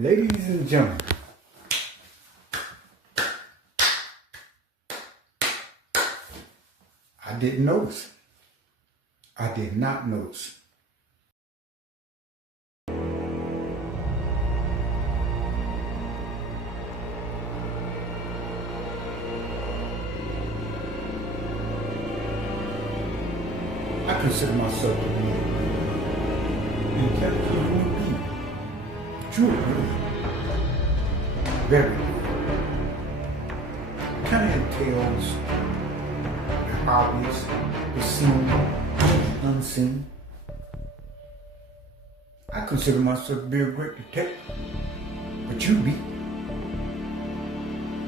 Ladies and gentlemen, I didn't notice. I did not notice. I consider myself to be an intelligent human being. Truly, very good. Kind of entails the obvious, the seen, the unseen. I consider myself to be a great detective, but you be.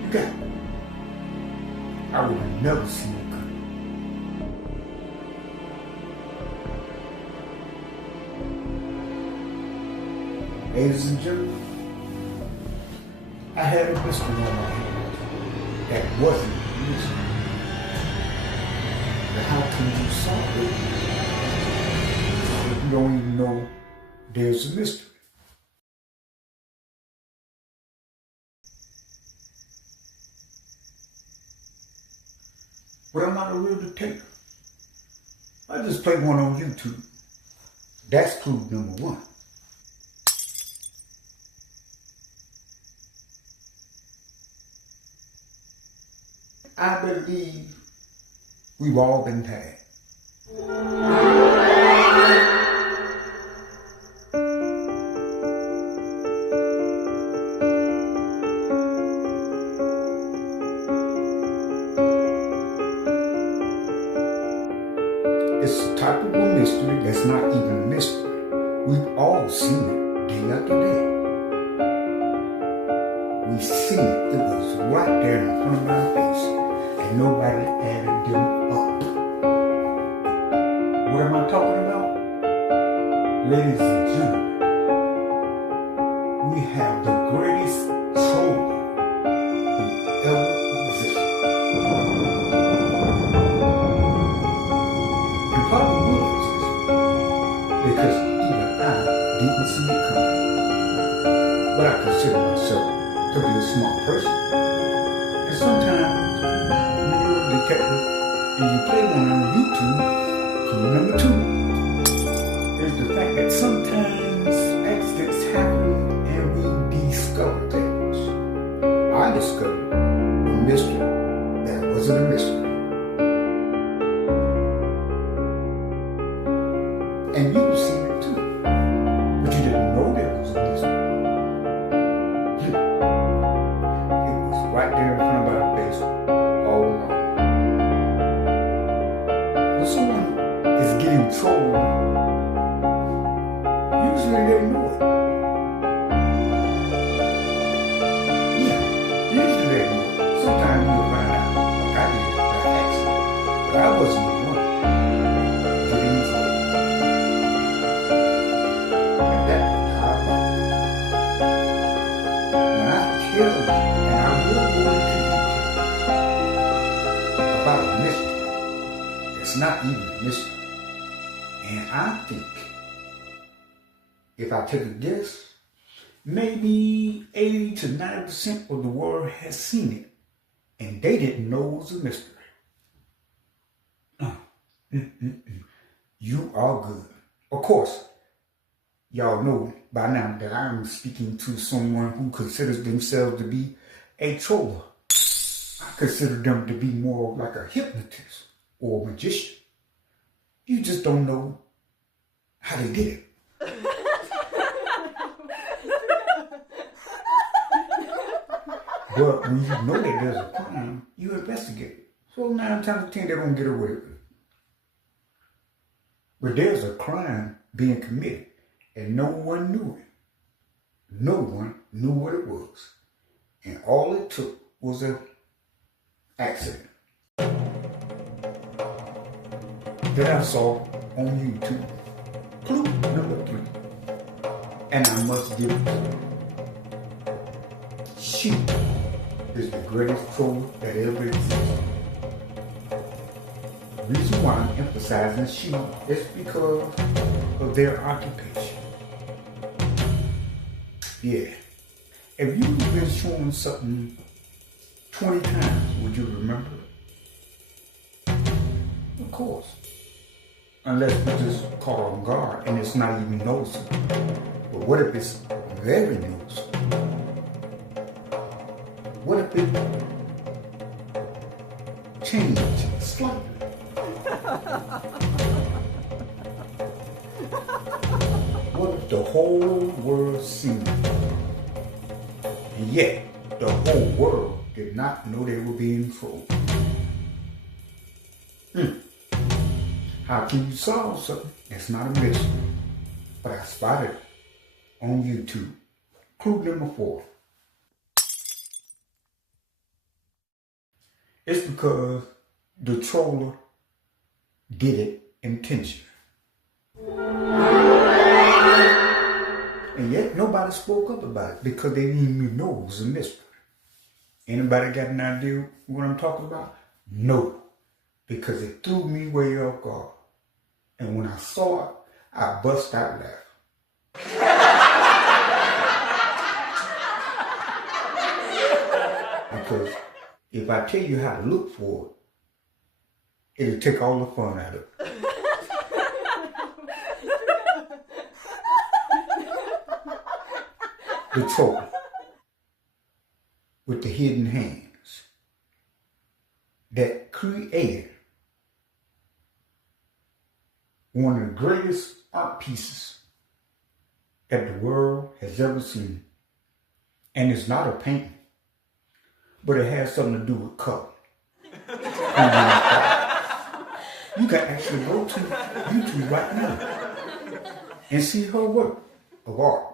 You got it. I would have never seen it coming. Ladies and gentlemen, I had a mystery on my hands that wasn't a mystery. But how can you solve it if you don't even know there's a mystery? But I'm not a real detective. I just play one on YouTube. That's clue number one. I believe we've all been tagged. It's a type of a mystery that's not even a mystery. We've all seen it day after day. We've seen it. It was right there in front of our face. And nobody added them up. What am I talking about? Ladies and gentlemen, we have the greatest troller who ever existed. And probably will exist, because even I didn't see it coming. But I consider myself to be a smart person. And sometimes detective, and you play one on YouTube, clue number two is the fact that sometimes accidents happen and we discover things. I discovered a mystery that wasn't a mystery. And you've seen it too, but you didn't know there was a mystery. It was right there in front of our face all along. When someone is getting trolled, usually they know it. Yeah, usually they know it. Sometimes you'll find out, like I did by accident. But I wasn't the one getting trolled. And that was how I liked it. When I tell you, and I will go into details about a mystery, it's not even a mystery. And I think, if I take a guess, maybe 80 to 90% of the world has seen it. And they didn't know it was a mystery. You are good. Of course, y'all know by now that I'm speaking to someone who considers themselves to be a troller. I consider them to be more like a hypnotist or a magician. You just don't know how they did it. But when you know that there's a crime, you investigate it. So 9 times out of 10, they don't get away with it. But there's a crime being committed, and no one knew it. No one knew what it was. And all it took was an accident that I saw on YouTube. Clue number 3. And I must give it to you. She is the greatest troll that ever existed. The reason why I'm emphasizing she is because of their occupation. Yeah, If you've been shown something 20 times, would you remember it? Of course. Unless we just caught on guard and it's not even noticeable. But what if it's very noticeable? What if it changed slightly? What if the whole world seen it? And yet, the whole world did not know they were being trolled? How can you solve something that's not a mystery? But I spotted it on YouTube. Clue number 4. It's because the troller did it intentionally. And yet nobody spoke up about it because they didn't even know it was a mystery. Anybody got an idea what I'm talking about? No. Because it threw me way off guard. And when I saw it, I bust out laughing. Because if I tell you how to look for it, it'll take all the fun out of it. The troll with the hidden hands that created one of the greatest art pieces that the world has ever seen. And it's not a painting, but it has something to do with color. You can actually go to YouTube right now and see her work of art.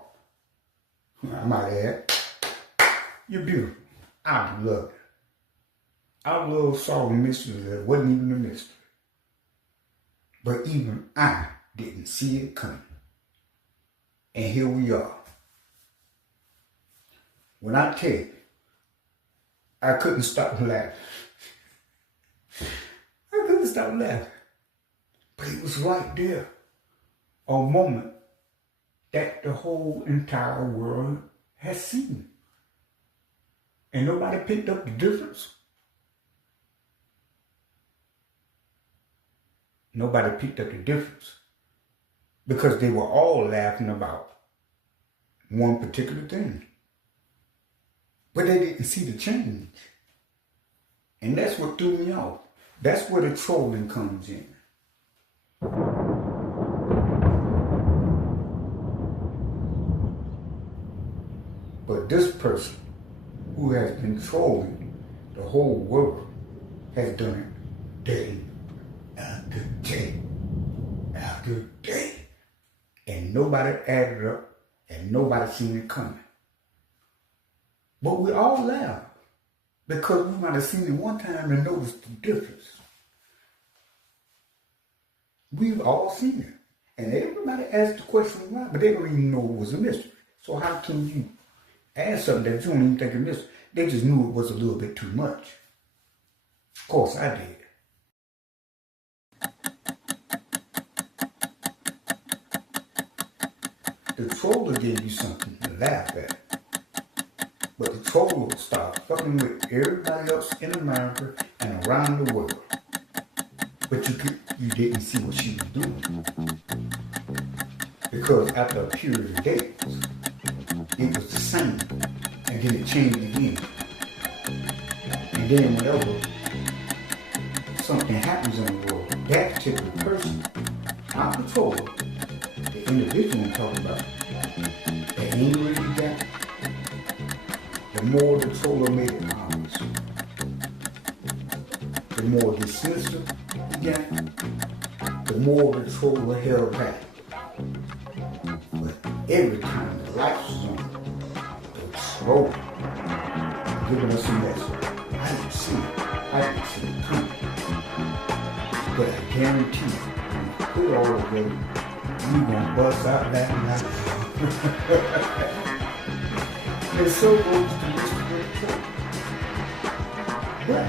I might add, you're beautiful. I love it. I love solving mysteries that wasn't even a mystery. But even I didn't see it coming. And here we are. When I tell you, I couldn't stop laughing. I couldn't stop laughing. But it was right there. A moment that the whole entire world has seen. And nobody picked up the difference. Nobody picked up the difference. Because they were all laughing about one particular thing. But they didn't see the change. And that's what threw me off. That's where the trolling comes in. But this person who has been trolling the whole world has done it day after day after day. And nobody added up and nobody seen it coming. But we all laugh because we might have seen it one time and noticed the difference. We've all seen it. And everybody asked the question why, but they don't even know it was a mystery. So how can you ask something that you don't even think is a mystery? They just knew it was a little bit too much. Of course I did. The troller gave you something to laugh at. But the troller started fucking with everybody else in America and around the world. But you didn't see what she was doing. Because after a period of days, it was the same. And then it changed again. And then whenever something happens in the world, that particular person, not the troller, the individual I'm talking about, the angrier you got, the more the troller made it obvious. The more dismissive you got, the more the troller held back. But every time the lights was on, the troller giving us a message. I didn't see it. I didn't see it coming. But I guarantee you, put it all together, you gonna bust out laughing like and so goes to Mr. Great Troll. But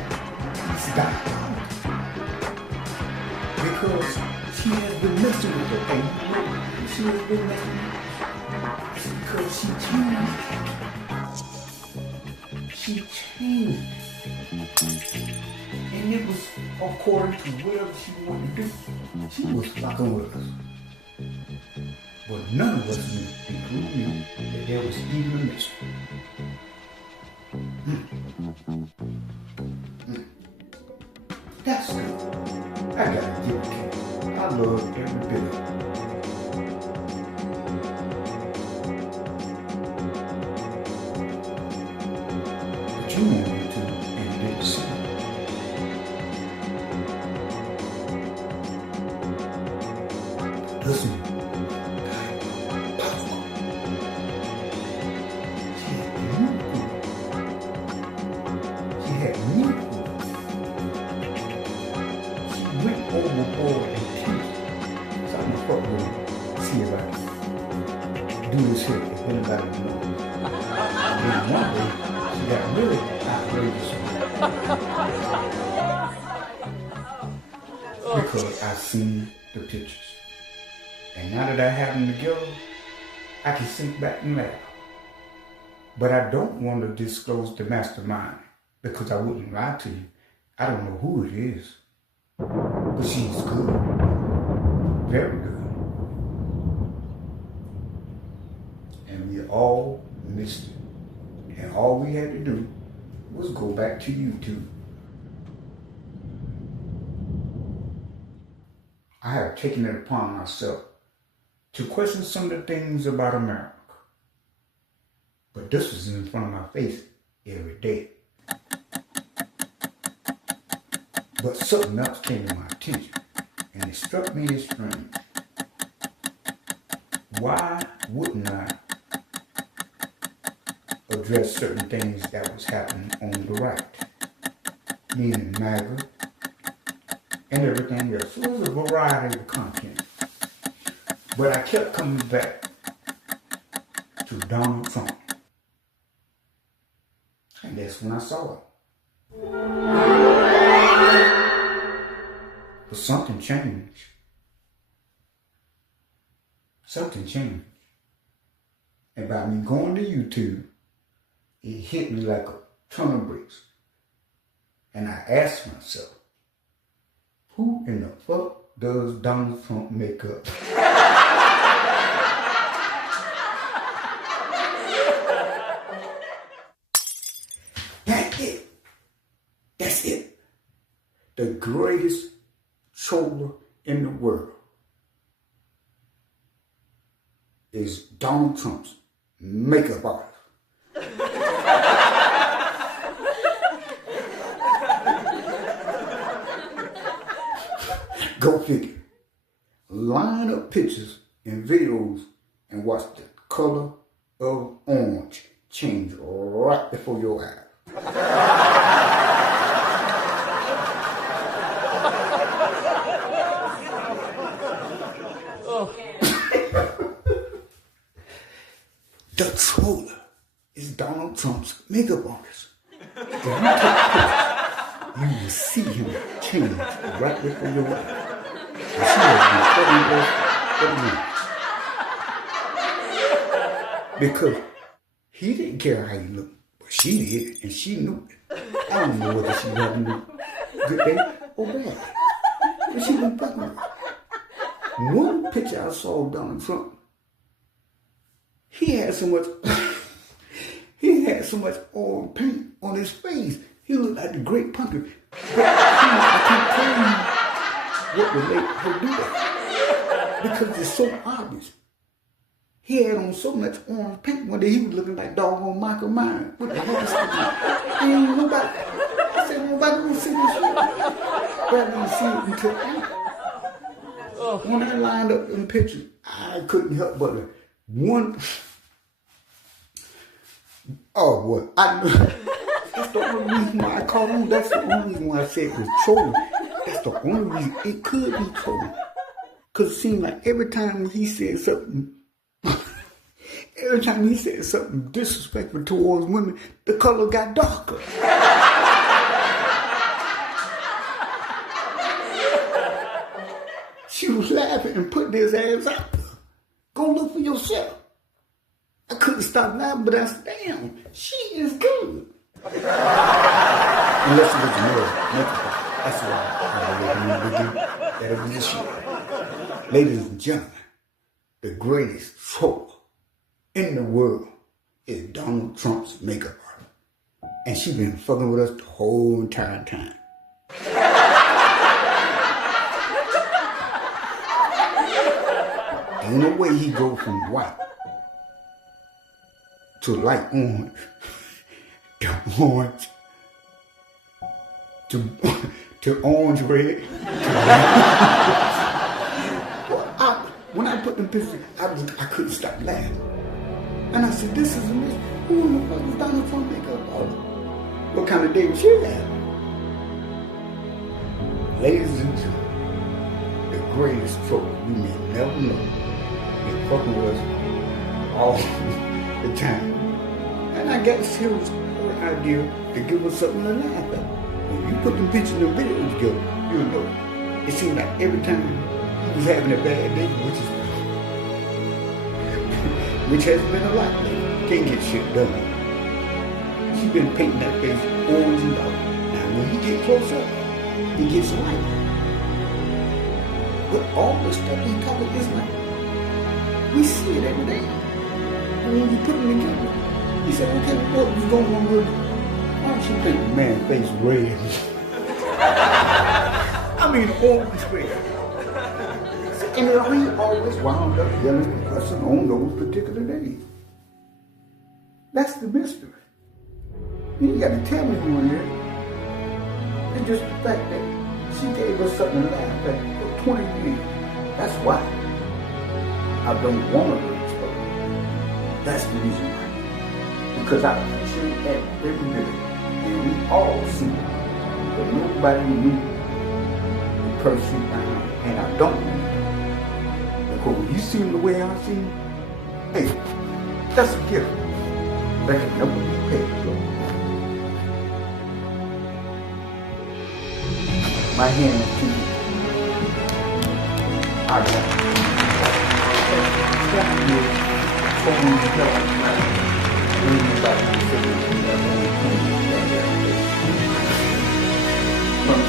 he's diabolical. Because she has been messing with her and she has been messing with her. Because she can. she changed. And it was according to whatever she wanted to do. She was fucking with us. But none of us knew, including me, that there was even a mystery. That's good. I gotta give it to you. I love every bit of it. But you wanted to, and you did the same. Listen. Overboard and teach. So I'm gonna fuck with him, see if I can do this here, if anybody knows. And then one day, she got really outrageous because I seen the pictures. And now that I have them together, I can sit back and laugh. But I don't want to disclose the mastermind because I wouldn't lie to you. I don't know who it is. But she's good. Very good. And we all missed it. And all we had to do was go back to YouTube. I have taken it upon myself to question some of the things about America. But this was in front of my face every day. But something else came to my attention, and it struck me as strange. Why wouldn't I address certain things that was happening on the right? Meaning MAGA and everything else. So there's a variety of content. But I kept coming back to Donald Trump. And that's when I saw it. But something changed. Something changed. And by me going to YouTube, it hit me like a ton of bricks. And I asked myself, who in the fuck does Donald Trump make up? That's it. That's it. The greatest troller in the world is Donald Trump's makeup artist. Go figure. Line up pictures and videos and watch the color of orange change right before your eyes. The troller is Donald Trump's makeup artist. If you take pictures, you will see him change right before your eyes. And she has been cutting off. Because he didn't care how you looked, but she did, and she knew it. I don't know whether she loved me good day or bad, but she been fucking with it. One picture I saw of Donald Trump, he had so much oil paint on his face. He looked like the Great Pumpkin. But I can't tell you what would make her do that. Because it's so obvious. He had on so much orange paint one day he was looking like doggone Michael Myers. What the hell is that? Ain't nobody. I said nobody gonna see this shit. But I didn't see it until after. When I lined up in the picture, I couldn't help but one. Oh, boy. That's the only reason why I caught on. That's the only reason why I said it was trolling. That's the only reason. It could be trolling. Because it seemed like every time he said something disrespectful towards women, the color got darker. She was laughing and putting his ass out there. Go look for yourself. I couldn't stop laughing, but I said, damn, she is good. Unless it was more mental. That's why I recommend that it was a shit. Ladies and gentlemen, the greatest troll in the world is Donald Trump's makeup artist. And she been fucking with us the whole entire time. Ain't no way he go from white to light orange to orange to orange red. Well, when I put them pictures, I couldn't stop laughing. And I said, this is amazing. Who in the fuck is Donald Trump makeup artist? What kind of day was she having? Ladies and gentlemen, the greatest troll you may never know. They fucking with us all the time. And I guess it was her idea to give us something to laugh at. When you put them pictures and videos together, you'll know. It seemed like every time he was having a bad day, which has been a lot lately. Can't get shit done. She's been painting that face orange and dark. Now when he get close up, he gets light. But all the stuff he covered is light. We see it every day. And when you put them together, he said, okay, what was going on with it? Why don't you paint the man's face red? I mean orange red. And he always wound up yelling and cussing on those particular days. That's the mystery. You ain't got to tell me who it is. It's just the fact that she gave us something to laugh at for 20 years. That's why I don't want to hurt this person. That's the reason why. Because I appreciate that every minute. And we all see it. But nobody knew the person behind. And I don't know. Because when you see him the way I see him, hey, that's a gift. That can never be paid for. My hand is too. I got it. From